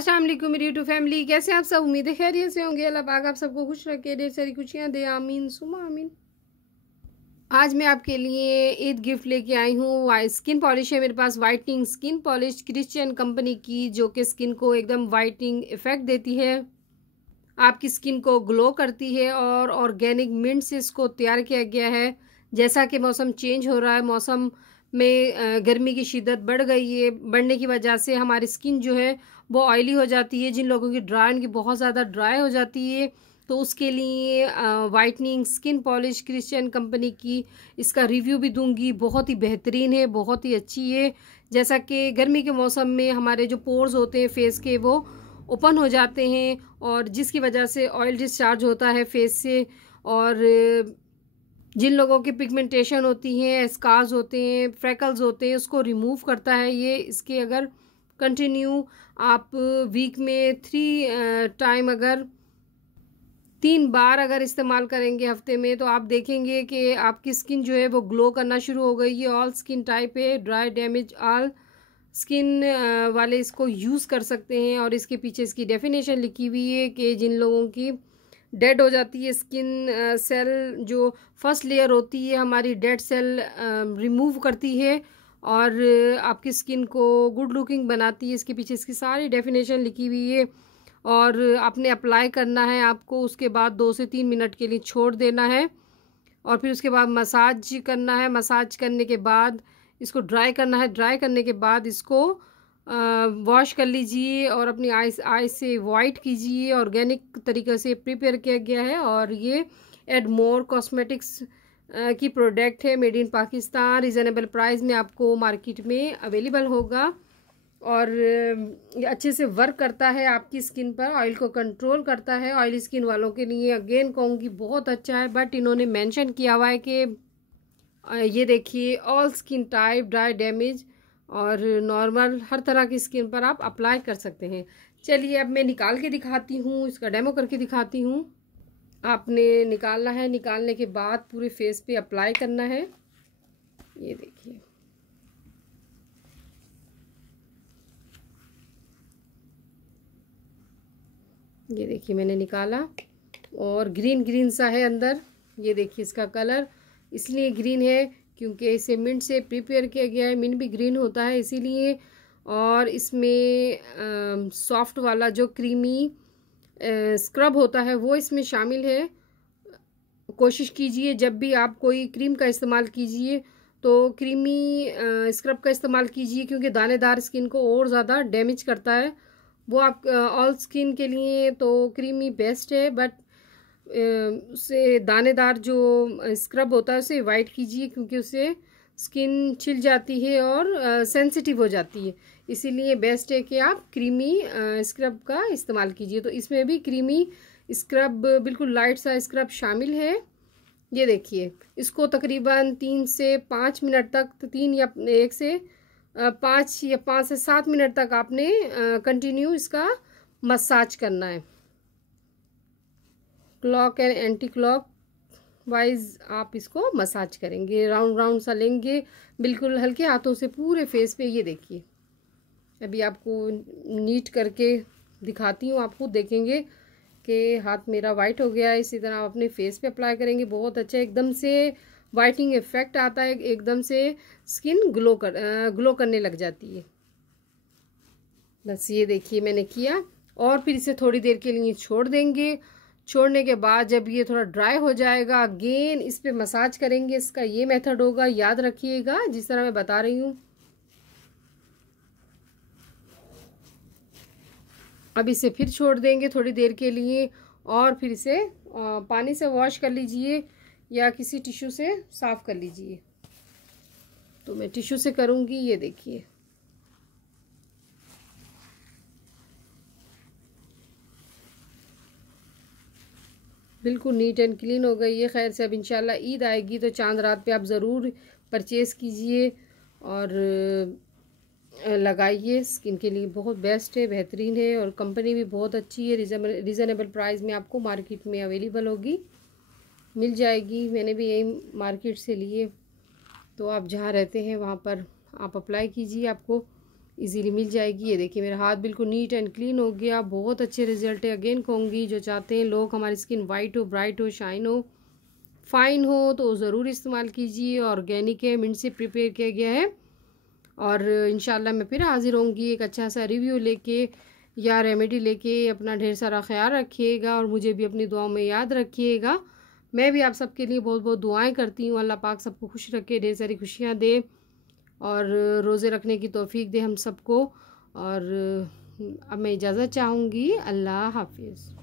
अस्सलाम वालेकुम मेरी यूट्यूब फैमिली, कैसे हैं आप सब। उम्मीद है खैरियत से होंगे। अल्लाह पाक आप सबको खुश रखे, ढेर सारी खुशियां दे, आमीन सुमा आमीन। आज मैं आपके लिए ईद गिफ्ट लेके आई हूँ। स्किन पॉलिश है मेरे पास, whitening skin polish Christian company की, जो कि स्किन को एकदम वाइटनिंग इफेक्ट देती है, आपकी स्किन को ग्लो करती है और ऑर्गेनिक मिंट से इसको तैयार किया गया है। जैसा कि मौसम चेंज हो रहा है, मौसम में गर्मी की शिद्दत बढ़ गई है, बढ़ने की वजह से हमारी स्किन जो है वो ऑयली हो जाती है। जिन लोगों की ड्राई, उनकी बहुत ज़्यादा ड्राई हो जाती है, तो उसके लिए whitening skin polish Christian company की इसका रिव्यू भी दूंगी। बहुत ही बेहतरीन है, बहुत ही अच्छी है। जैसा कि गर्मी के मौसम में हमारे जो पोर्स होते हैं फेस के, वो ओपन हो जाते हैं और जिसकी वजह से ऑयल डिस्चार्ज होता है फेस से। और जिन लोगों की पिगमेंटेशन होती है, स्कार्स होते हैं, फ्रैकल्स होते हैं, उसको रिमूव करता है ये। इसके अगर कंटिन्यू आप वीक में 3 टाइम, अगर 3 बार अगर इस्तेमाल करेंगे हफ्ते में, तो आप देखेंगे कि आपकी स्किन जो है वो ग्लो करना शुरू हो गई है। ऑल स्किन टाइप है, ड्राई, डैमेज, ऑल स्किन वाले इसको यूज़ कर सकते हैं। और इसके पीछे इसकी डेफिनेशन लिखी हुई है कि जिन लोगों की डेड हो जाती है स्किन सेल, जो फर्स्ट लेयर होती है हमारी, डेड सेल रिमूव करती है और आपकी स्किन को गुड लुकिंग बनाती है। इसके पीछे इसकी सारी डेफिनेशन लिखी हुई है। और आपने अप्लाई करना है आपको, उसके बाद 2 से 3 मिनट के लिए छोड़ देना है और फिर उसके बाद मसाज करना है। मसाज करने के बाद इसको ड्राई करना है। ड्राई करने के बाद इसको वॉश कर लीजिए और अपनी आइस से वाइट कीजिए। ऑर्गेनिक तरीके से प्रिपेयर किया गया है और ये एडमोर कॉस्मेटिक्स की प्रोडक्ट है, made in Pakistan. Reasonable price में आपको मार्केट में अवेलेबल होगा और ये अच्छे से वर्क करता है आपकी स्किन पर, ऑयल को कंट्रोल करता है। ऑयली स्किन वालों के लिए अगेन कहूँगी बहुत अच्छा है, बट इन्होंने मेंशन किया हुआ है कि ये देखिए all skin type, dry, damage और नॉर्मल, हर तरह की स्किन पर आप अप्लाई कर सकते हैं। चलिए अब मैं निकाल के दिखाती हूँ, इसका डेमो करके दिखाती हूँ। आपने निकालना है, निकालने के बाद पूरे फेस पे अप्लाई करना है। ये देखिए, ये देखिए मैंने निकाला और ग्रीन ग्रीन सा है अंदर। ये देखिए इसका कलर इसलिए ग्रीन है क्योंकि इसे मिंट से प्रिपेयर किया गया है। मिंट भी ग्रीन होता है इसीलिए। और इसमें सॉफ्ट वाला जो क्रीमी स्क्रब होता है वो इसमें शामिल है। कोशिश कीजिए जब भी आप कोई क्रीम का इस्तेमाल कीजिए तो क्रीमी स्क्रब का इस्तेमाल कीजिए, क्योंकि दानेदार स्किन को और ज़्यादा डैमेज करता है वो। आप ऑल स्किन के लिए तो क्रीमी बेस्ट है, बट उससे दानेदार जो स्क्रब होता है उसे अवॉइड कीजिए, क्योंकि उससे स्किन छिल जाती है और सेंसिटिव हो जाती है। इसीलिए बेस्ट है कि आप क्रीमी स्क्रब का इस्तेमाल कीजिए। तो इसमें भी क्रीमी स्क्रब, बिल्कुल लाइट सा स्क्रब शामिल है। ये देखिए, इसको तकरीबन 3 से 5 मिनट तक, 3 या 1 से 5 या 5 से 7 मिनट तक आपने कंटिन्यू इसका मसाज करना है। Clock and anti clock wise आप इसको मसाज करेंगे, राउंड राउंड सा लेंगे, बिल्कुल हल्के हाथों से पूरे फेस पे। ये देखिए, अभी आपको नीट करके दिखाती हूँ, आप खुद देखेंगे कि हाथ मेरा वाइट हो गया है। इसी तरह आप अपने फेस पे अप्लाई करेंगे, बहुत अच्छा, एकदम से वाइटनिंग इफेक्ट आता है, एकदम से स्किन ग्लो करने लग जाती है। बस ये देखिए मैंने किया और फिर इसे थोड़ी देर के लिए छोड़ देंगे। छोड़ने के बाद जब ये थोड़ा ड्राई हो जाएगा, अगेन इस पे मसाज करेंगे। इसका ये मेथड होगा, याद रखिएगा जिस तरह मैं बता रही हूँ। अब इसे फिर छोड़ देंगे थोड़ी देर के लिए और फिर इसे पानी से वॉश कर लीजिए या किसी टिश्यू से साफ़ कर लीजिए। तो मैं टिश्यू से करूँगी। ये देखिए, बिल्कुल नीट एंड क्लीन हो गई है। खैर से अब इंशाल्लाह ईद आएगी तो चांद रात पे आप ज़रूर परचेज़ कीजिए और लगाइए। स्किन के लिए बहुत बेस्ट है, बेहतरीन है और कंपनी भी बहुत अच्छी है। रीज़नेबल प्राइस में आपको मार्केट में अवेलेबल होगी, मिल जाएगी। मैंने भी यही मार्केट से लिए, तो आप जहाँ रहते हैं वहाँ पर आप अप्लाई कीजिए, आपको इजीली मिल जाएगी। ये देखिए मेरा हाथ बिल्कुल नीट एंड क्लीन हो गया, बहुत अच्छे रिजल्ट है। अगेन कहूँगी, जो चाहते हैं लोग हमारी स्किन वाइट हो, ब्राइट हो, शाइन हो, फाइन हो, तो ज़रूर इस्तेमाल कीजिए। ऑर्गेनिक है, मिंट से प्रिपेयर किया गया है। और इंशाल्लाह मैं फिर हाजिर होंगी एक अच्छा सा रिव्यू लेके या रेमेडी लेके। अपना ढेर सारा ख्याल रखिएगा और मुझे भी अपनी दुआओं में याद रखिएगा। मैं भी आप सबके लिए बहुत बहुत दुआएं करती हूँ। अल्लाह पाक सबको खुश रखे, ढेर सारी खुशियाँ दे और रोज़े रखने की तौफीक दे हम सबको। और अब मैं इजाज़त चाहूँगी। अल्लाह हाफिज़।